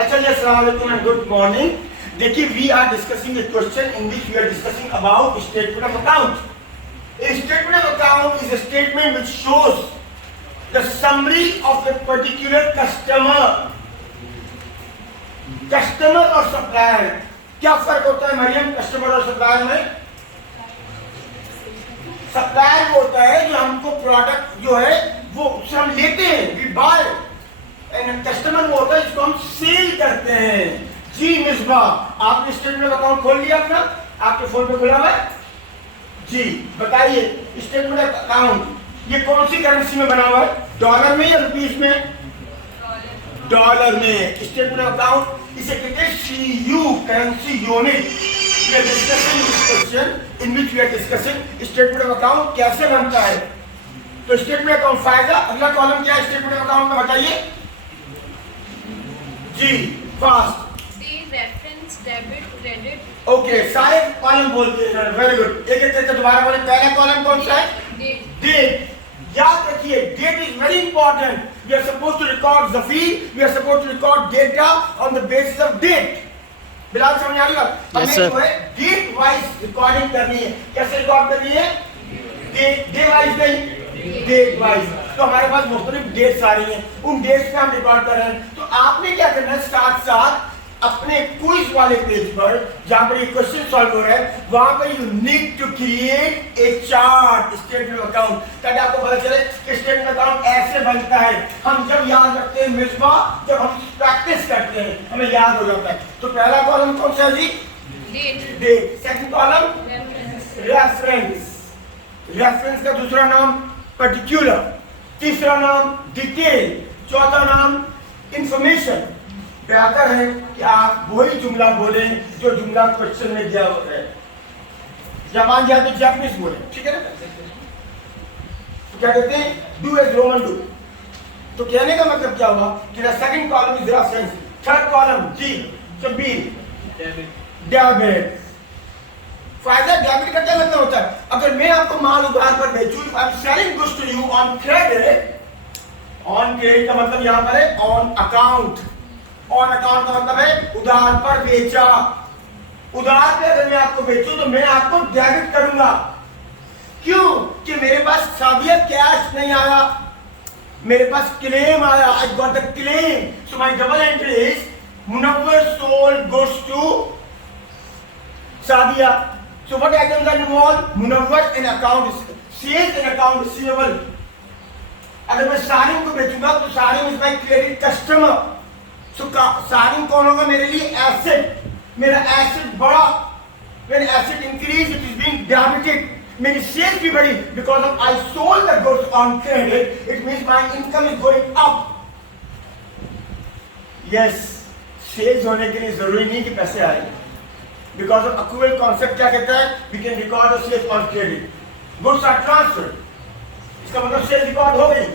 अच्छा जी, अस्सलाम वालेकुम एंड गुड मॉर्निंग। देखिए, we are discussing a question in which we are discussing about statement of account. A statement of account is a statement which shows the summary of a particular customer. Customer और supplier, क्या फर्क होता है Maryam customer और supplier में? Supplier वो होता है जो हमको प्रोडक्ट जो है वो उससे हम लेते हैं, वी बाय, एंड कस्टमर वो होता है जिसको हम सेल करते हैं। जी मिसबा, आपने स्टेटमेंट अकाउंट खोल लिया अपना? आपके फोन पे खुला हुआ है जी? बताइए, स्टेटमेंट अकाउंट ये कौन सी करेंसी में बना हुआ है? डॉलर में या रुपीस में? डॉलर में। स्टेटमेंट अकाउंट इसे कहते हैं CU, currency unit. We are discussing this question in which we are discussing statement of account कैसे बनता है। तो स्टेटमेंट अकाउंट फायदा, अगला कॉलम क्या है स्टेटमेंट अकाउंट में बताइए जी, fast. Reference, debit, credit. Okay, सारे कॉलम बोलते हैं, वेरी गुड। एक एक करके दोबारा बोले। पहला कॉलम कौन सा है? डेट। याद रखिए, date is very important. We are suppose to record the fee, we are suppose to record data on the basis of date. Bilal समझ आ रही है? हमें जो है डेट वाइज रिकॉर्डिंग करनी है। कैसे रिकॉर्ड करनी है? डे वाइज नहीं, डेट वाइज। तो हमारे पास मुख्तलिफ डेट्स आ रही हैं, उन डेट्स पे हम रिकॉर्ड कर रहे हैं। तो आपने क्या करना है, साथ साथ अपने क्विज वाले पेज पर जहां पर ये क्वेश्चन सॉल्व हो रहा है, वहां पर you need to create a chart statement account, ताकि आपको पता चले कि स्टेटमेंट अकाउंट ऐसे बनता है। हम जब याद रखते हैं मिसबा, जब हम प्रैक्टिस करते हैं हमें याद हो जाता है। तो पहला कॉलम कौन सा है जी? Date. Second column reference. Reference का दूसरा नाम पर्टिकुलर, तीसरा नाम डिटेल, चौथा नाम इंफॉर्मेशन। बेहतर है कि आप वही जुमला बोलें जो जुमला क्वेश्चन में दिया होता है। जापान जाए तो जापानीज बोले, ठीक है ना? तो क्या कहते हैं? Do as Roman do. तो कहने का मतलब क्या हुआ कि the second column is reference, third column जी डेबिट। फायदा डेबिट का क्या मतलब होता है? अगर मैं आपको माल उधार पर बेचूं, I am selling goods to you on credit. On credit का मतलब यहां पर है ऑन अकाउंट। ऑन अकाउंट का मतलब है उधार पर बेचा। उधार पे अगर मैं आपको बेचूं तो मैं आपको डेबिट करूंगा। क्यों? कि मेरे पास साबिया कैश नहीं आया, मेरे पास क्लेम आया। I got the claim, so my double entry is Munawwar sold goods to Sabia. So what items are involved? Munawwar in account, sales in account receivable. अगर मैं सारिम को बेचूंगा तो Sarim is my credit customer. Sarim कौन होगा मेरे लिए? एसेट। मेरा एसेट बढ़ा, when asset increase it is being debited। मेरी सेल्स भी बढ़ी because of I sold the goods on credit, it means my income is going up। yes, sales होने के लिए जरूरी नहीं कि पैसे आए, because of accrual concept क्या कहता है? we can record the sales on credit, goods are transferred, इसका मतलब सेल्स रिकॉर्ड हो गई।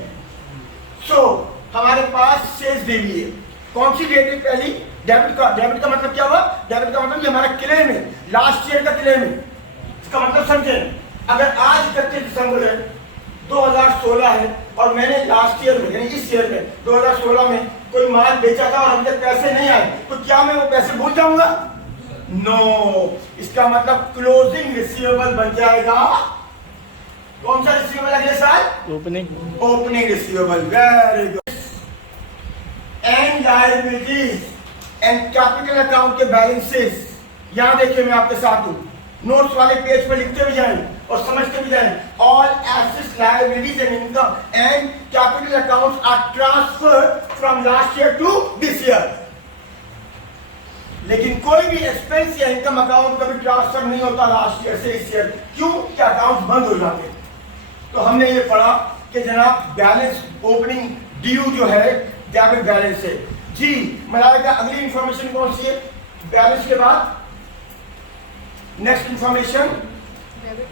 so हमारे पास सेल्स दे हुई है। कौन सी डेट है? पहली डेबिट का। डेबिट का मतलब क्या हुआ? डेबिट का मतलब ये हमारा क्लेम है, लास्ट ईयर का क्लेम है। इसका मतलब समझें, अगर आज 31 दिसंबर है 2016 है और मैंने लास्ट ईयर में यानी इस ईयर में 2016 में कोई माल बेचा था और अभी तक पैसे नहीं आए, तो क्या मैं वो पैसे भूल जाऊंगा? नो, इसका मतलब क्लोजिंग रिसीवेबल बन जाएगा। कौन सा रिसीवेबल अगले साल? Opening receivable. Very good. And liabilities and capital account के बैलेंसेस, यहां देखिए मैं आपके साथ हूं, नोट्स वाले पेज पर लिखते भी जाएं और समझते भी जाएं। All assets, liabilities and income and capital accounts are transferred from last year to this year. लेकिन कोई भी एक्सपेंस या इनकम अकाउंट कभी ट्रांसफर नहीं होता लास्ट ईयर से इस ईयर। क्यों? कि अकाउंट बंद हो जाते। तो हमने ये पढ़ा कि जनाब बैलेंस ओपनिंग ड्यू जो है डेबिट बैलेंस है जी। मलाइका, अगली इंफॉर्मेशन कौन सी है बैलेंस के बाद? Next information debit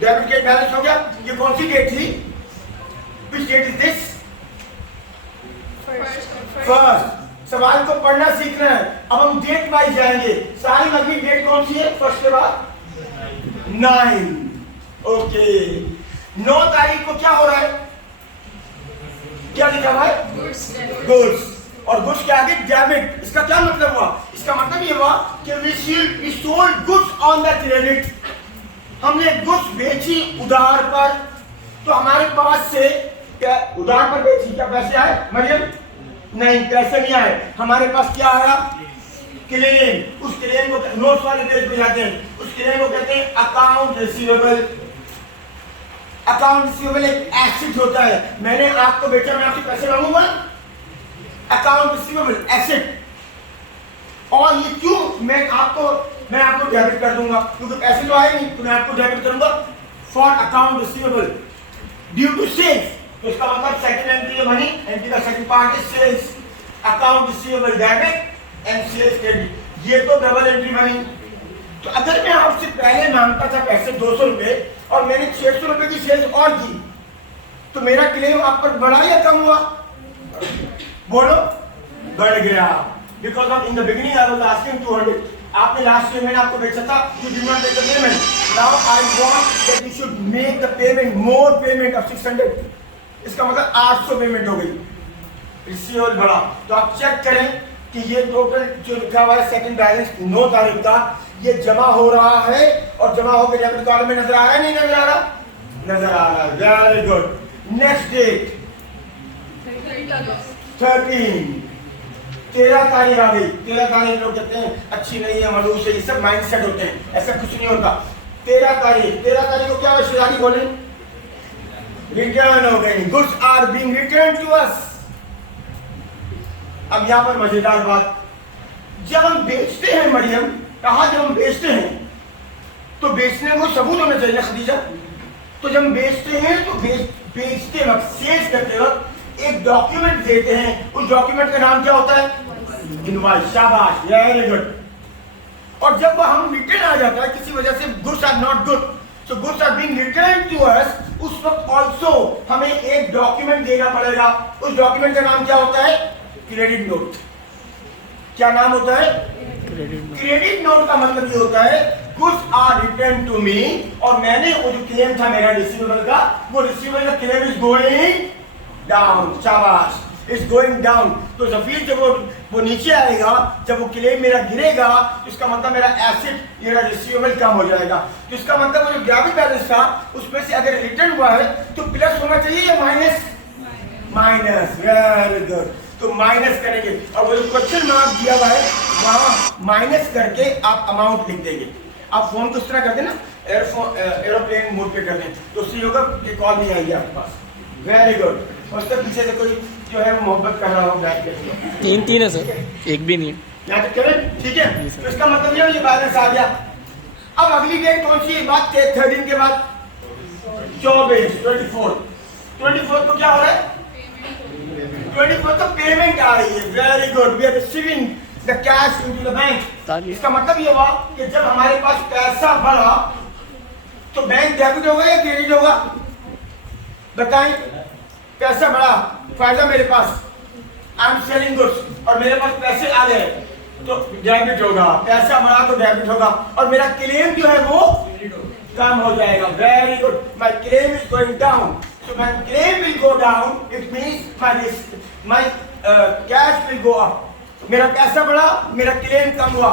credit balance हो गया। ये कौन सी डेट थी? Which date is this? First. सवाल को पढ़ना सीखना है। अब हम डेट वाइज जाएंगे। सारी अगली डेट कौन सी है फर्स्ट के बाद? 9। ओके, 9 तारीख को क्या हो रहा है? क्या लिखा हुआ है? गुड्स। और गुड्स के आगे डेबिट। इसका क्या मतलब हुआ? इसका मतलब ये हुआ कि we sold goods on the credit. हमने गुड्स बेची उधार पर, तो हमारे पास से क्या उधार पर बेची, क्या पैसे आए मरियम? नहीं, पैसे नहीं आए। हमारे पास क्या आया? क्लेम। उस क्लेम को नोट्स वाले पेज पे जाते हैं, उस क्लेम को कहते हैं अकाउंट रिसीवेबल। अकाउंट रिसीवेबल एक एसेट होता है। मैंने आपको बेचा, मैं आपसे पैसे मांगूंगा, अकाउंट रिसीवेबल एसेट। और ये क्यों? मैं आपको डेबिट कर दूंगा क्योंकि पैसे तो आए नहीं, तो मैं आपको डेबिट करूंगा for account receivable due to sales. तो इसका मतलब सेकंड एंट्री है मनी, एंट्री का सेकंड पार्ट है sales. Account receivable debit and sales credit, ये तो डबल एंट्री बनी। तो अगर मैं आपसे पहले मांगता था पैसे 200 रुपए और मैंने 600 रुपए की सेल्स और की, तो मेरा क्लेम आप पर बढ़ा या कम हुआ? बोलो, बढ़ गया। Because of in the beginning I was asking 200, आपने लास्ट ईयर मैंने आपको बेचा था, you did not take the payment. Now I want that you should make the payment, more payment of 600। इसका मतलब 800 पेमेंट हो गई, रिसीवेबल बढ़ा। तो आप चेक करें कि ये टोटल जो लिखा हुआ है सेकंड बैलेंस 9 तारीख का, ये जमा हो रहा है और जमा होकर डेबिट कॉलम में नजर आ रहा है, नहीं नजर आ रहा? नजर आ रहा है। Very good. नेक्स्ट डेट 13, 13 तारीख आ गई। 13 तारीख लोग कहते हैं अच्छी नहीं है, मनुष्य, ये सब माइंड सेट होते हैं, ऐसा कुछ नहीं होता। 13 तारीख को क्या हुआ? शिरानी बोले रिटर्न हो गई, goods are being return to us. अब यहां पर मजेदार बात, जब हम बेचते हैं मरियम, कहा जब हम बेचते हैं तो बेचने को सबूत होना चाहिए खदीजा। तो जब हम बेचते हैं तो बेचते वक्त, सेल्स करते वक्त एक डॉक्यूमेंट देते हैं, उस डॉक्यूमेंट का नाम क्या होता है? इनवॉइस। शाबाश, वेरी गुड। और जब हम रिटर्न आ जाता है किसी वजह से, goods are not good, so goods are being return to us, उस वक्त ऑल्सो हमें एक डॉक्यूमेंट देना पड़ेगा। उस डॉक्यूमेंट का नाम क्या होता है? Credit note. क्या नाम होता है? क्रेडिट नोट का मतलब ये होता है goods are return to me, और मैंने वो जो क्लेम था मेरा रिसीवेबल का, वो रिसीवेबल का क्लेम इज गोइंग डाउन। शाबाश, इज गोइंग डाउन। तो फिर जब वो नीचे आएगा, जब वो क्लेम मेरा गिरेगा, तो इसका मतलब मेरा एसेट, मेरा रिसीवेबल कम हो जाएगा। तो इसका मतलब वो जो डेबिट बैलेंस था उसमें से अगर रिटर्न हुआ है तो प्लस होना चाहिए या माइनस? माइनस। Very good. तो माइनस करेंगे और वो जो क्वेश्चन मार्क दिया हुआ है वहां माइनस करके आप अमाउंट लिख देंगे। आप फोन को इस तरह कर देना, एरोप्लेन मोड पे कर दें, तो उससे होगा कि कॉल नहीं आएगी आपके पास। Very good. और उसके पीछे से कोई जो है मोहब्बत कर रहा हो बैठ के, तीन है सर, एक भी नहीं है। यहाँ तक करें, ठीक है? तो इसका मतलब ये बैलेंस आ गया। अब अगली डेट कौन सी बात? 13 के बाद 24, 24 को क्या हो रहा है? 24 तो पेमेंट आ रही है। Very good, we are receiving the cash into the bank. इसका मतलब ये हुआ कि जब हमारे पास पैसा बढ़ा तो बैंक डेबिट होगा या क्रेडिट होगा? बताएं। पैसा बढ़ा, फायदा मेरे पास, आई एम सेलिंग गुड्स और मेरे पास पैसे आ गए तो डेबिट होगा। पैसा बढ़ा तो डेबिट होगा और मेरा क्लेम जो है वो कम हो जाएगा। Very good. My claim is going down, so when claim will go down, it means my cash will go up. मेरा पैसा बढ़ा, मेरा क्लेम कम हुआ।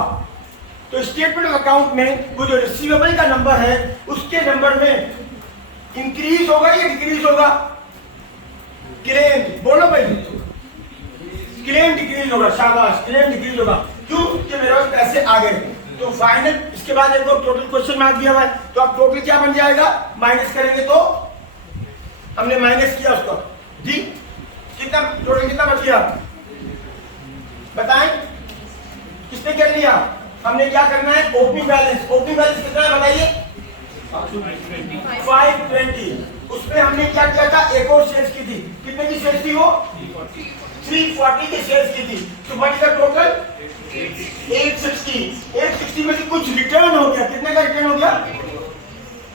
तो स्टेटमेंट ऑफ अकाउंट में वो जो रिसीवेबल का नंबर है उसके नंबर में इंक्रीज होगा या डिक्रीज होगा? क्लेम, बोलो भाई। क्लेम डिक्रीज होगा। शाबाश, क्लेम डिक्रीज होगा। क्यों? कि मेरे पास पैसे आ गए। तो फाइनल, इसके बाद एक और टोटल क्वेश्चन मार्क दिया हुआ है, तो अब टोटल क्या बन जाएगा? माइनस करेंगे तो हमने माइनस किया उसको जी, कितना टोटल कितना बच गया बताएं? किसने कर लिया? हमने क्या करना है? Opening balance. ओपनिंग बैलेंस कितना है बताइए? 520। उसमें हमने क्या किया था? एक और सेल्स की थी। कितने की सेल्स थी वो? 340 की सेल्स की थी। तो बच गया टोटल 860। 860 में से कुछ रिटर्न हो गया। कितने का रिटर्न हो गया?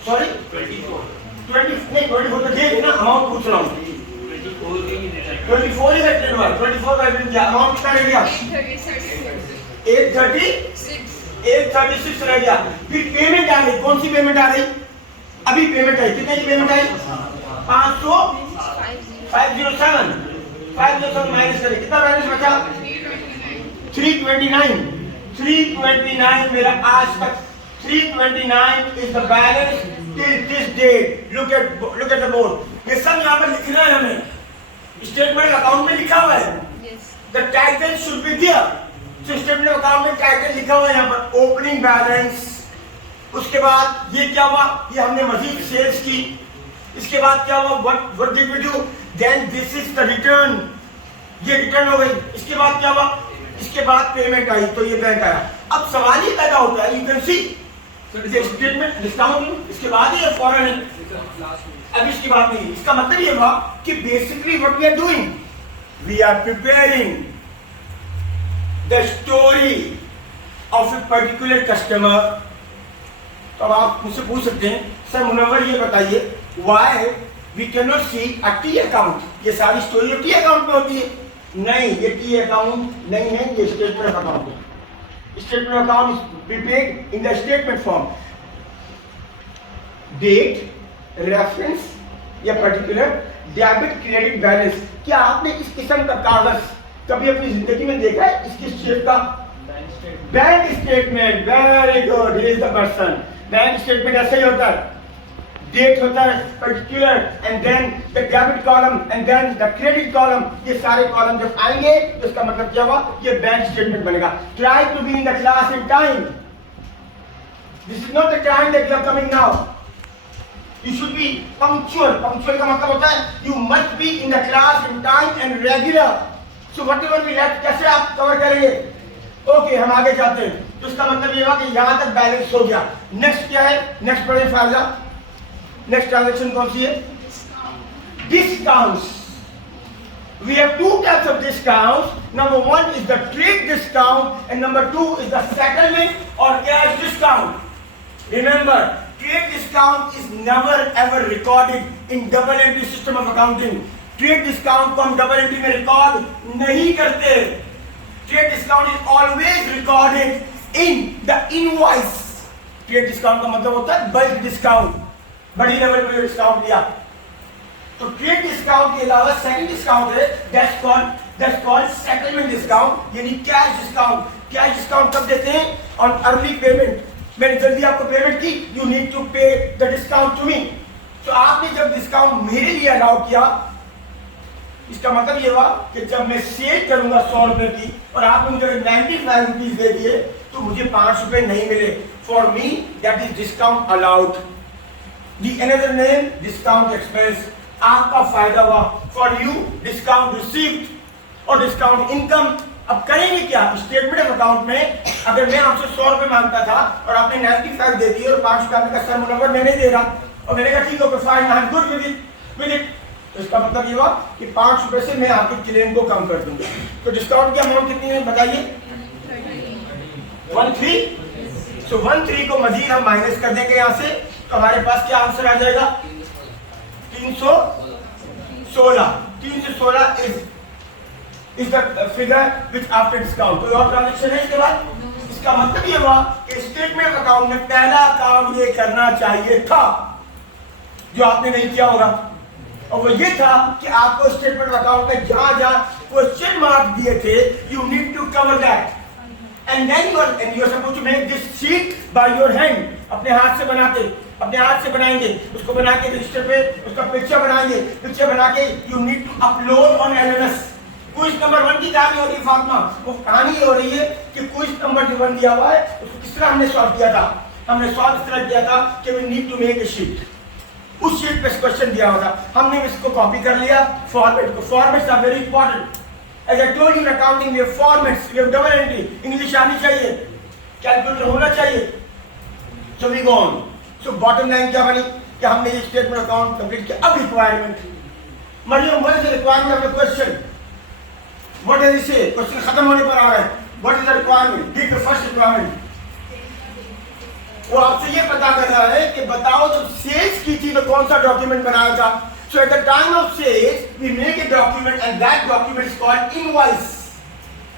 सॉरी 24 तो दे ना, अमाउंट पूछ रहा हूँ। 24 ही रिटर्न हुआ। 24 का रिटर्न किया, अमाउंट कितना रह गया? 836 रह गया। फिर पेमेंट आ गई। कौन सी पेमेंट आ गई? अभी पेमेंट आई। कितने की पेमेंट आई? 507। 5,000 माइनस करें, कितना बैलेंस बचा? 329. 329 मेरा आज तक 329 is the balance till this date. Look at the board. ये सब यहाँ पर लिखना है हमें. स्टेटमेंट अकाउंट में लिखा हुआ है. Yes. The title should be there. So statement account में टाइटल लिखा हुआ है यहाँ पर ओपनिंग बैलेंस. उसके बाद ये क्या हुआ? ये हमने मजीद सेल्स की. इसके बाद क्या हुआ? What did we do? Then this is the return. ये रिटर्न हो गई. इसके बाद क्या हुआ? इसके बाद पेमेंट आई तो ये बैंक आया. अब सवाल ये पैदा होता है, you can see statement discount इसके बाद ही फॉरन है. अब इसकी बात नहीं. इसका मतलब ये हुआ कि basically what we are doing, we are preparing the story of a particular customer. तो अब आप मुझसे पूछ सकते हैं, सर मुनव्वर ये बताइए why we can not see a T account. ये सारी स्टोरी टी अकाउंट में होती है. नहीं, ये टी अकाउंट नहीं है, ये स्टेटमेंट अकाउंट है. Statement account is prepared in the statement form. Date, reference या पर्टिकुलर डेबिट क्रेडिट बैलेंस. क्या आपने इस किस्म का कागज कभी अपनी जिंदगी में देखा है इसकी शेप का? Bank statement. Very good, he is the person. Bank statement ऐसे ही होता है. डेट होता है particular and then the debit column and then the credit column. ये सारे कॉलम जब आएंगे तो इसका मतलब क्या हुआ? ये बैंक स्टेटमेंट बनेगा. Try to be in the class in time. This is not the time that you are coming now. You should be punctual. Punctual का मतलब होता है you must be in the class in time and regular. So whatever we left, कैसे आप cover करेंगे? Okay, हम आगे जाते हैं. तो इसका मतलब ये हुआ कि यहाँ तक बैलेंस हो गया. नेक्स्ट क्या है? नेक्स्ट पढ़े फायदा. नेक्स्ट ट्रांजेक्शन कौन सी है? Discounts. We have two types of discounts. Number one is the trade discount and number two is the settlement or cash discount. Remember, trade discount is never ever recorded in double entry system of accounting. Trade discount को हम double entry में record नहीं करते. Trade discount is always recorded in the invoice. Trade discount का मतलब होता है bulk discount. बड़ी लेवल पे डिस्काउंट दिया. तो ट्रेड डिस्काउंट के अलावा सेकंड डिस्काउंट है that's called settlement discount, यानी कैश डिस्काउंट. कैश डिस्काउंट कब देते हैं? On early payment. मैंने जल्दी आपको पेमेंट की, यू नीड टू पे द डिस्काउंट टू मी. तो आपने जब डिस्काउंट मेरे लिए अलाउ किया, इसका मतलब ये हुआ कि जब मैं सेल करूंगा 100 रुपए की और आपने मुझे 95 रुपीज दे दिए तो मुझे 5 रुपए नहीं मिले. For me that is discount allowed. The another name discount expense. आपका फायदा हुआ. फॉर यू डिस्काउंट रिसीव्ड और डिस्काउंट इनकम. अब करेंगे क्या? स्टेटमेंट ऑफ अकाउंट में अगर मैं आपसे 100 रुपए मांगता था और आपने 95 दे दिए और 5 रुपए आपने कहा सर मुनव्वर मैं नहीं दे रहा, और मैंने कहा ठीक है fine, I am good with it. तो इसका मतलब ये हुआ कि 5 रुपए से मैं आपके क्लेम को कम कर दूंगा. तो डिस्काउंट की अमाउंट कितनी है बताइए? 13. सो 13 को मजीद हम माइनस कर देंगे यहाँ से, तो हमारे पास क्या आंसर आ जाएगा? 316. 316 is the figure which after discount. कोई और ट्रांजेक्शन है इसके बाद? इसका मतलब ये हुआ कि स्टेटमेंट अकाउंट में पहला काम ये करना चाहिए था जो आपने नहीं किया होगा, और वो ये था कि आपको स्टेटमेंट अकाउंट में जहां जहां क्वेश्चन मार्क दिए थे you need to cover that and then you are supposed to make this sheet by your hand. अपने हाथ से बनाएंगे उसको बना के रजिस्टर पे उसका पिक्चर बनाएंगे. पिक्चर बना के you need to upload on LMS. Quiz number 1 की कहानी हो रही है फातिमा, वो कहानी हो रही है कि क्विज नंबर जो 1 दिया हुआ है उसको किस तरह हमने सॉल्व किया था. हमने सॉल्व इस तरह किया था कि we need to make a sheet. उस शीट पे क्वेश्चन दिया हुआ था, हमने इसको कॉपी कर लिया. Formats are very important. As I told you in accounting we have formats, we have double entry. English आनी चाहिए, कैलकुलेटर होना चाहिए. So we go on. So bottom line क्या बनी कि हमने ये स्टेटमेंट अकाउंट कंप्लीट किया. अब requirement, Mariam what is the requirement of the question? What does he say? Question खत्म होने पर आ रहा है. What is the requirement? Pick the first requirement. वो आपसे ये पता कर रहा है कि बताओ जब सेल्स की थी तो कौन सा डॉक्यूमेंट बनाया था. So at the time of sales we make a document and that document is called invoice.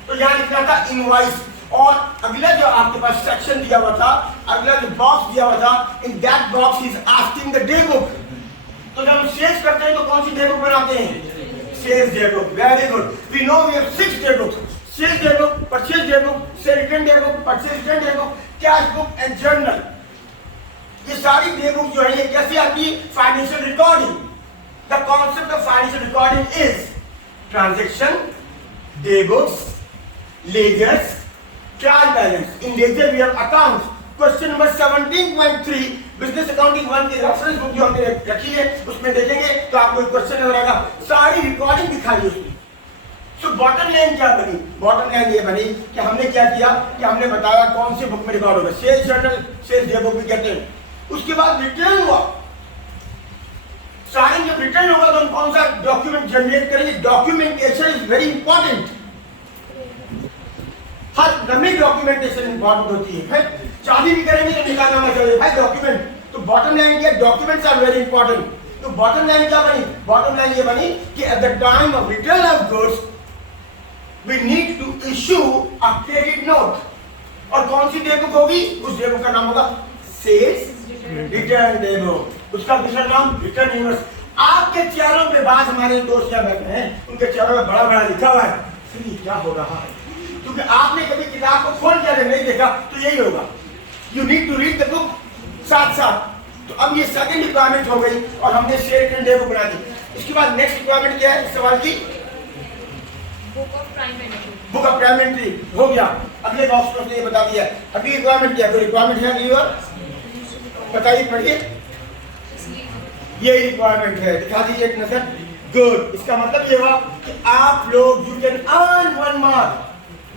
तो यहाँ लिखना था invoice. और अगला जो आपके पास सेक्शन दिया हुआ था, अगला जो बॉक्स दिया हुआ था, in that box is asking the day book. तो जब हम सेल्स करते हैं तो कौन सी डे बुक बनाते हैं? sales day book. Very good. We know we have 6 day books. Sales day book, purchase day book, sale return day book, purchase return day book, cash book and journal. ये सारी day book जो है ये कैसे आती है? Financial recording. The concept of financial recording is transaction, day books, ledgers, trial balance. In ledger we have accounts. Question number 17.3 business accounting 1 की reference book जो हमने रखी है उसमें देखेंगे तो आपको एक क्वेश्चन नजर आएगा. सारी रिकॉर्डिंग दिखाई उसकी. सो बॉटम लाइन क्या बनी? बॉटम लाइन ये बनी कि हमने क्या किया कि हमने बताया कौन सी बुक में रिकॉर्ड होगा. Sales journal, sales day book भी कहते हैं. उसके बाद रिटर्न हुआ. सारे जब रिटर्न होगा तो हम कौन सा डॉक्यूमेंट जनरेट करेंगे? Documentation is very important. हर नई डॉक्यूमेंटेशन इंपॉर्टेंट होती है. शादी भी करेंगे तो निकालना चाहिए भाई डॉक्यूमेंट. तो बॉटम लाइन क्या? Documents are very important. तो बॉटम लाइन क्या बनी? बॉटम लाइन ये बनी कि at the time of return of goods we need to issue a credit note. और कौन सी डे बुक होगी? उस डे बुक का नाम होगा सेल्स रिटर्न डे बुक. उसका दूसरा नाम रिटर्न इनवॉइस. आपके चेहरों पे बाद हमारे दोस्त क्या बैठे हैं उनके चेहरों पे बड़ा बड़ा लिखा हुआ है क्या हो रहा है, क्योंकि आपने कभी किताब को खोल कर नहीं देखा तो यही होगा. You need to read the book साथ साथ. तो अब ये सेकंड रिक्वायरमेंट हो गई और हमने सेल रिटर्न डे बुक बना दी. इसके बाद नेक्स्ट रिक्वायरमेंट क्या है इस सवाल की? Book of prime entry. Book of prime entry हो गया. अगले बॉक्स में ये बता दिया. अगली रिक्वायरमेंट क्या? कोई रिक्वायरमेंट है अगली बार बताइए, पढ़िए. ये रिक्वायरमेंट है, दिखा दीजिए एक नजर. गुड. इसका मतलब ये हुआ कि आप लोग you can earn 1 mark.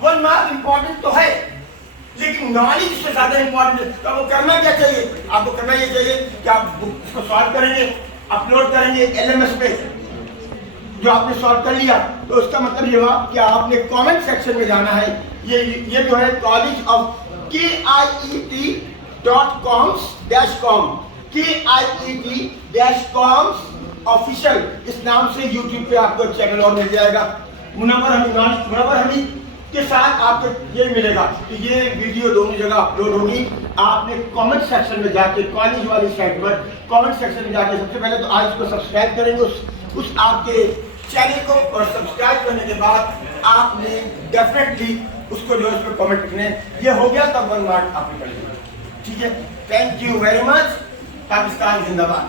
1 mark important तो है लेकिन नॉलेज इससे ज्यादा इंपॉर्टेंट है. तो आपको करना क्या चाहिए? आपको करना ये चाहिए कि आप बुक इसको सॉल्व करेंगे, अपलोड करेंगे LMS पे. जो आपने सॉल्व कर लिया तो उसका मतलब ये हुआ कि आपने कमेंट सेक्शन में जाना है. ये जो है college of KIET.coms-com KIET-coms official इस नाम से YouTube पे आपको चैनल और मिल जाएगा. मुनव्वर हमीद के साथ आपको ये मिलेगा. तो ये वीडियो दोनों जगह अपलोड होगी. आपने कमेंट सेक्शन में जाके कॉलेज वाली साइट पर कमेंट सेक्शन में जाके सबसे पहले तो आज इसको सब्सक्राइब करेंगे उस आपके चैनल को. और सब्सक्राइब करने के बाद आपने डेफिनेटली उसको जो इस पर कमेंट करने. ये हो गया तब 1 मार्क आपने कर लिया. ठीक है. Thank you very much. Pakistan जिंदाबाद.